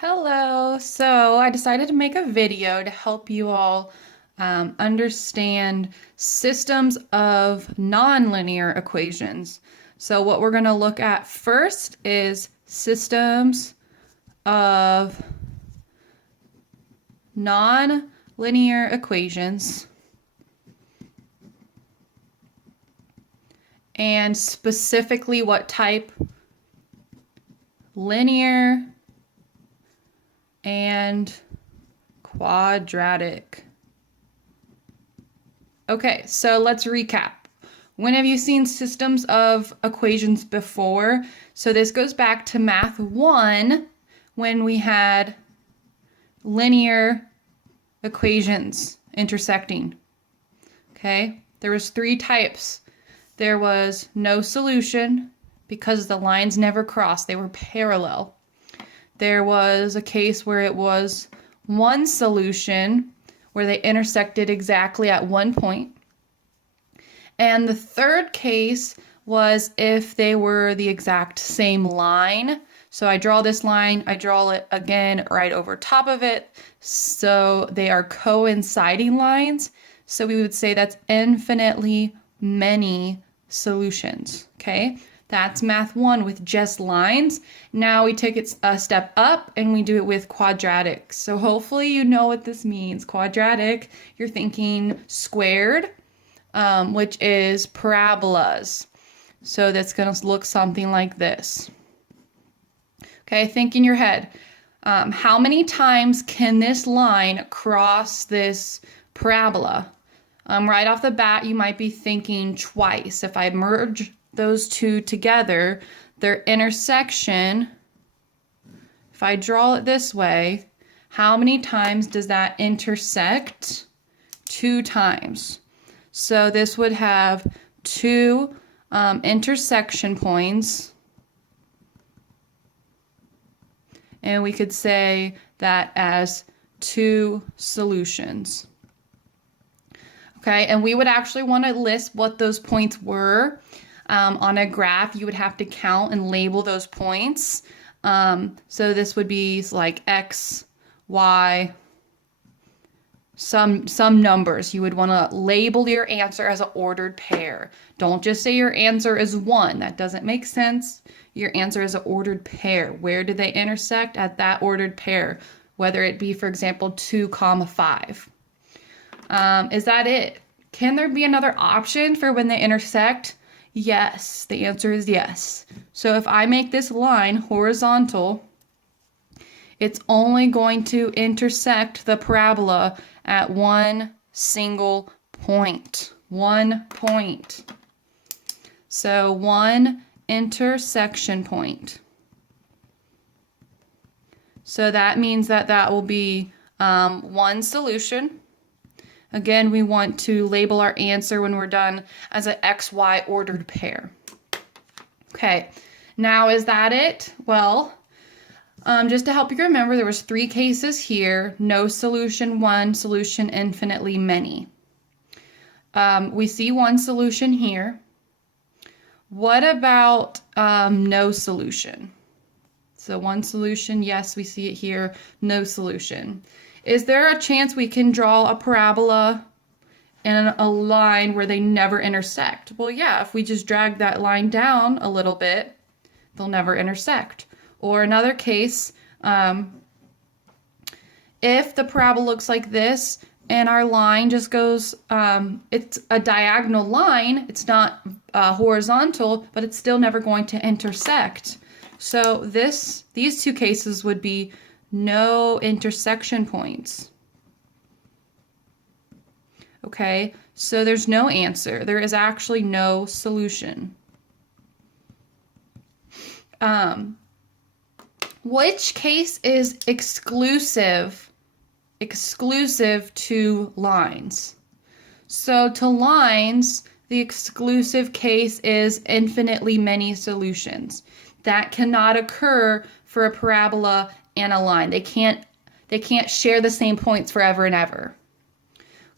Hello. So I decided to make a video to help you all understand systems of nonlinear equations. So what we're going to look at first is systems of nonlinear equations, and specifically what type: linear and quadratic. Okay, so let's recap. When have you seen systems of equations before? So this goes back to Math 1 when we had linear equations intersecting. Okay, there was 3 types. There was no solution because the lines never crossed, they were parallel. There was a case where it was one solution where they intersected exactly at one point. And the third case was if they were the exact same line. So I draw this line, I draw it again right over top of it. So they are coinciding lines. So we would say that's infinitely many solutions, okay? That's Math 1 with just lines. Now we take it a step up and we do it with quadratic. So hopefully you know what this means. Quadratic, you're thinking squared, which is parabolas. So that's going to look something like this. Okay, think in your head. How many times can this line cross this parabola? Right off the bat, you might be thinking twice. If I merge those two together, their intersection, if I draw it this way, how many times does that intersect? 2 times. So this would have 2 intersection points, and we could say that as 2 solutions. Okay, and we would actually want to list what those points were. On a graph, you would have to count and label those points. So this would be like X, Y, some numbers. You would want to label your answer as an ordered pair. Don't just say your answer is 1. That doesn't make sense. Your answer is an ordered pair. Where do they intersect? At that ordered pair, whether it be, for example, 2, 5. Is that it? Can there be another option for when they intersect? Yes, the answer is yes. So if I make this line horizontal, it's only going to intersect the parabola at one single point. 1 point. So 1 intersection point. So that means that that will be 1 solution. Again, we want to label our answer when we're done as an XY ordered pair. Okay, now is that it? Well, just to help you remember, there was 3 cases here: no solution, 1 solution, infinitely many. We see 1 solution here. What about no solution? So 1 solution, yes, we see it here. No solution. Is there a chance we can draw a parabola and a line where they never intersect? Well, yeah, if we just drag that line down a little bit, they'll never intersect. Or another case, if the parabola looks like this and our line just goes, it's a diagonal line, it's not horizontal, but it's still never going to intersect. So these 2 cases would be no intersection points. Okay, so there's no answer. There is actually no solution. Which case is exclusive to lines? So to lines, the exclusive case is infinitely many solutions. That cannot occur for a parabola and a line. They can't share the same points forever and ever.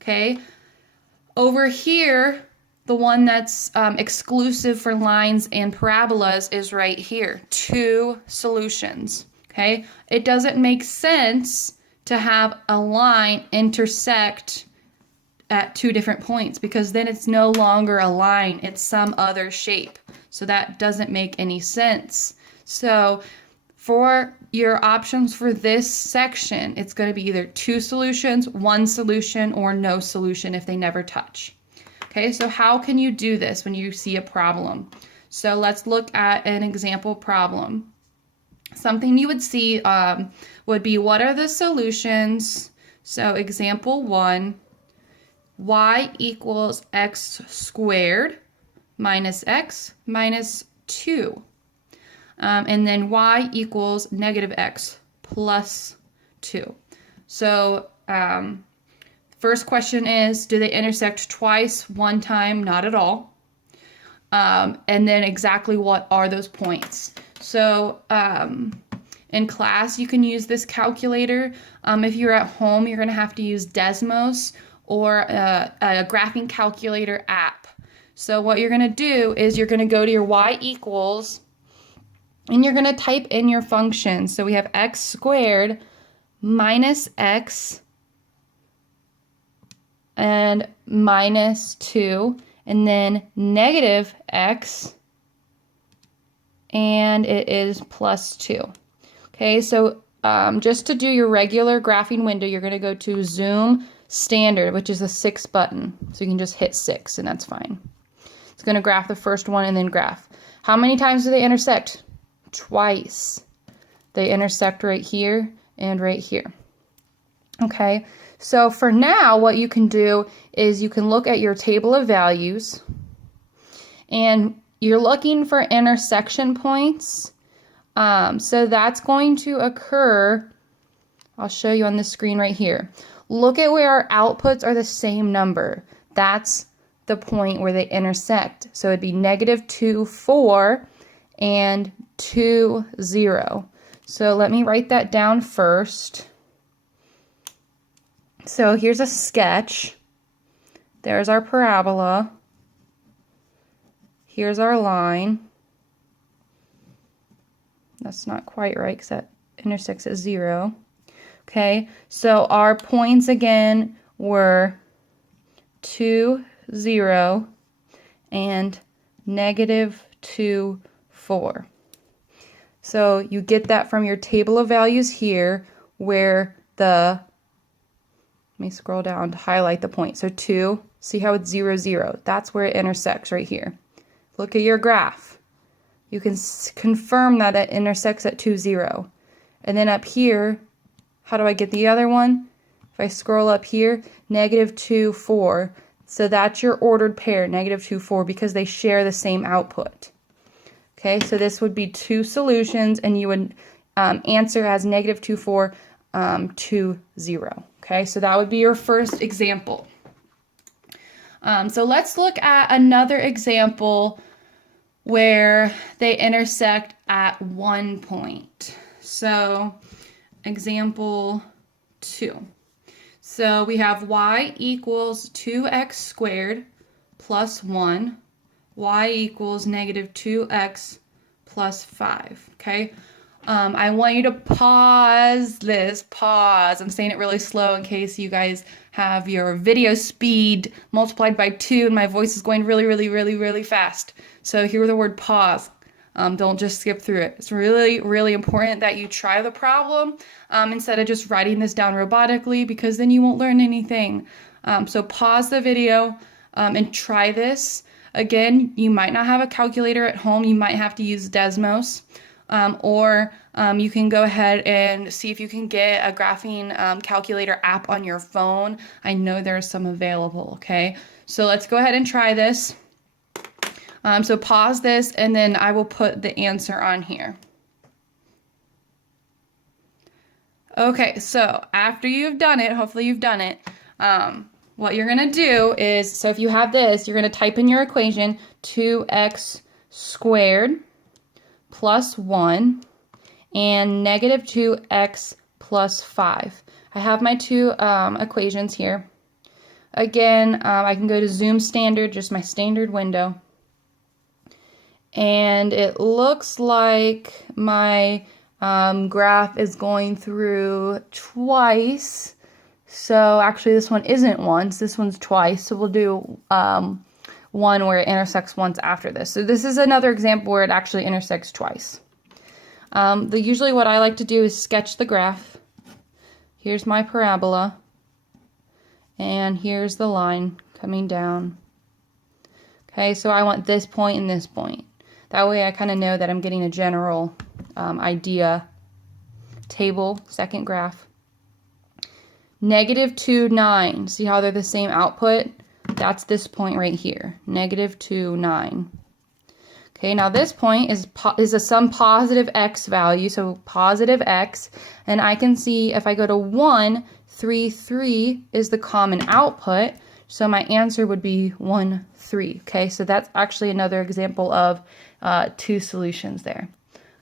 Okay? Over here, the one that's exclusive for lines and parabolas is right here. 2 solutions. Okay, it doesn't make sense to have a line intersect at two different points because then it's no longer a line, it's some other shape. So that doesn't make any sense. So for your options for this section, it's going to be either two solutions, one solution, or no solution if they never touch. Okay, so how can you do this when you see a problem? So let's look at an example problem. Something you would see would be, what are the solutions? So example 1, y equals x squared minus x minus 2. And then y equals negative x plus 2. So first question is, do they intersect twice, one time, not at all? And then exactly what are those points? So in class, you can use this calculator. If you're at home, you're going to have to use Desmos or a graphing calculator app. So what you're going to do is you're going to go to your y equals, and you're going to type in your function. So we have x squared minus x and minus 2, and then negative x, and it is plus 2. Okay, so just to do your regular graphing window, you're going to go to Zoom Standard, which is the 6 button. So you can just hit 6, and that's fine. It's going to graph the first one and then graph. How many times do they intersect? Twice. They intersect right here and right here. Okay, so for now, what you can do is you can look at your table of values, and you're looking for intersection points. So that's going to occur, I'll show you on the screen right here. Look at where our outputs are the same number. That's the point where they intersect. So it'd be negative 2, 4, and 2, 0. So let me write that down first. So here's a sketch. There's our parabola. Here's our line. That's not quite right because that intersects at 0. Okay, so our points again were 2, 0, and negative 2, 4. So you get that from your table of values here, where the, let me scroll down to highlight the point. So 2, see how it's 0, 0. That's where it intersects right here. Look at your graph. You can confirm that it intersects at 2, 0. And then up here, how do I get the other one? If I scroll up here, negative 2, 4. So that's your ordered pair, negative 2, 4, because they share the same output. Okay, so this would be two solutions, and you would answer as negative 2, 4, 2, 0. Okay, so that would be your first example. So let's look at another example where they intersect at one point. So example 2. So we have y equals 2x squared plus 1. Y equals negative 2x plus 5. Okay. I want you to pause this. Pause. I'm saying it really slow in case you guys have your video speed multiplied by 2 and my voice is going really, really, really, really fast. So hear the word pause. Don't just skip through it. It's really, really important that you try the problem instead of just writing this down robotically, because then you won't learn anything. So pause the video and try this. Again, you might not have a calculator at home. You might have to use Desmos. Or you can go ahead and see if you can get a graphing calculator app on your phone. I know there's some available, okay? So let's go ahead and try this. So pause this, and then I will put the answer on here. Okay, so after you've done it, hopefully you've done it, what you're going to do is, so if you have this, you're going to type in your equation, 2x squared plus 1 and negative 2x plus 5. I have my two equations here. Again, I can go to Zoom Standard, just my standard window. And it looks like my graph is going through twice. So actually this one isn't once, this one's twice. So we'll do one where it intersects once after this. So this is another example where it actually intersects twice. Usually what I like to do is sketch the graph. Here's my parabola. And here's the line coming down. Okay, so I want this point and this point. That way I kind of know that I'm getting a general idea. Table, second graph. -2, 9. See how they're the same output? That's this point right here. -2, 9. Okay, now this point is some positive x value, so positive x. And I can see if I go to 1, 3, 3 is the common output. So my answer would be 1, 3. Okay, so that's actually another example of two solutions there.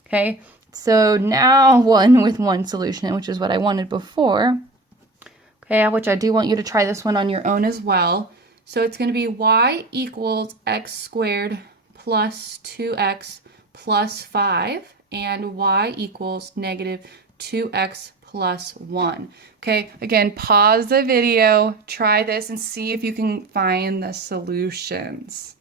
Okay, so now one with one solution, which is what I wanted before. Okay, which I do want you to try this one on your own as well. So it's going to be y equals x squared plus 2x plus 5, and y equals -2x plus 1. Okay, again, pause the video, try this, and see if you can find the solutions.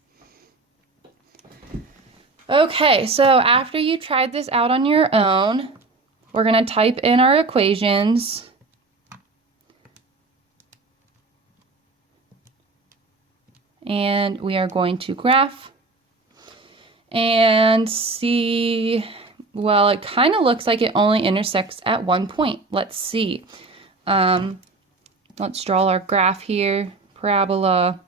Okay, so after you tried this out on your own, we're going to type in our equations. And we are going to graph and see, well, it kind of looks like it only intersects at one point. Let's see. Let's draw our graph here, parabola.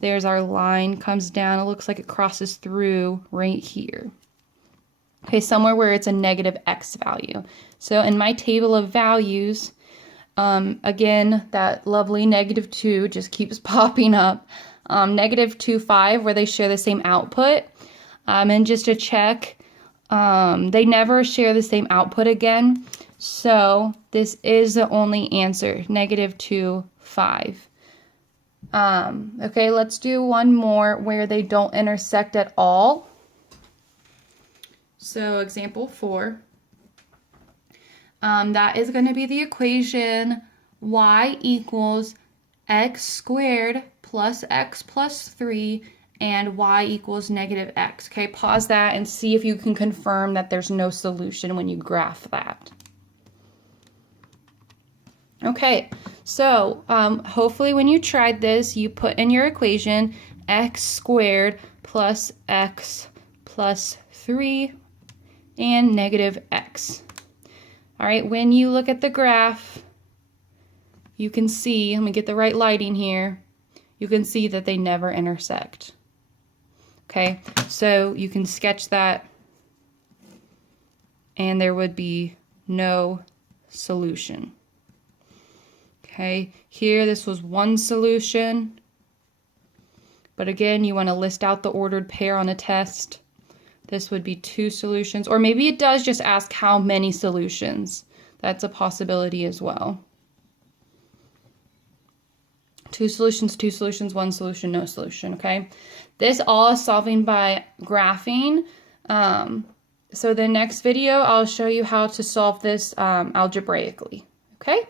There's our line, comes down. It looks like it crosses through right here. Okay, somewhere where it's a -x value. So in my table of values, again, that lovely -2 just keeps popping up. -2, 5, where they share the same output. And just to check, they never share the same output again. So this is the only answer, -2, 5. Okay, let's do one more where they don't intersect at all. So example 4. That is going to be the equation y equals x squared plus x plus 3 and y equals -x. Okay, pause that and see if you can confirm that there's no solution when you graph that. Okay, so hopefully when you tried this, you put in your equation x squared plus x plus 3 and -x. All right, when you look at the graph, you can see, let me get the right lighting here, you can see that they never intersect. Okay, so you can sketch that and there would be no solution. Okay, here this was one solution, but again, you want to list out the ordered pair on a test. This would be 2 solutions, or maybe it does just ask how many solutions. That's a possibility as well. 2 solutions, 1 solution, no solution, okay? This all is solving by graphing. So the next video, I'll show you how to solve this algebraically, okay?